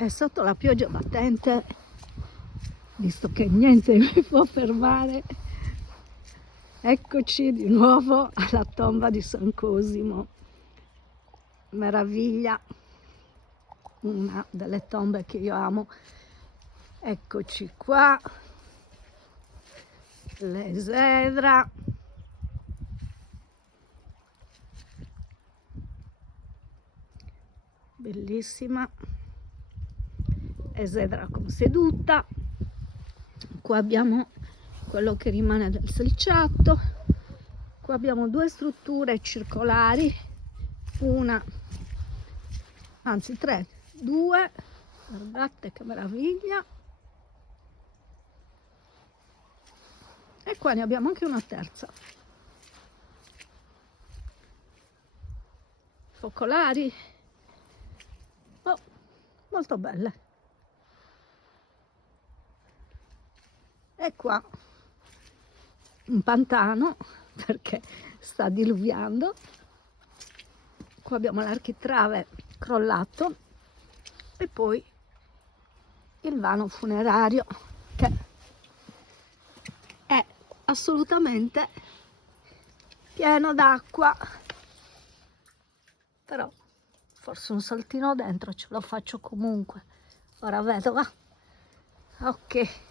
E sotto la pioggia battente, visto che niente mi può fermare, eccoci di nuovo alla tomba di San Cosimo. Meraviglia, una delle tombe che io amo. Eccoci qua, l'esedra. Bellissima, esedra con seduta. Qua abbiamo quello che rimane del selciato. Qua abbiamo due strutture circolari, una, anzi tre, due, guardate che meraviglia. E qua ne abbiamo anche una terza. Focolari, oh, molto belle. E qua un pantano perché sta diluviando. Qua abbiamo l'architrave crollato e poi il vano funerario che è assolutamente pieno d'acqua, però forse un saltino dentro ce lo faccio comunque. Ora vedo, va. Ok.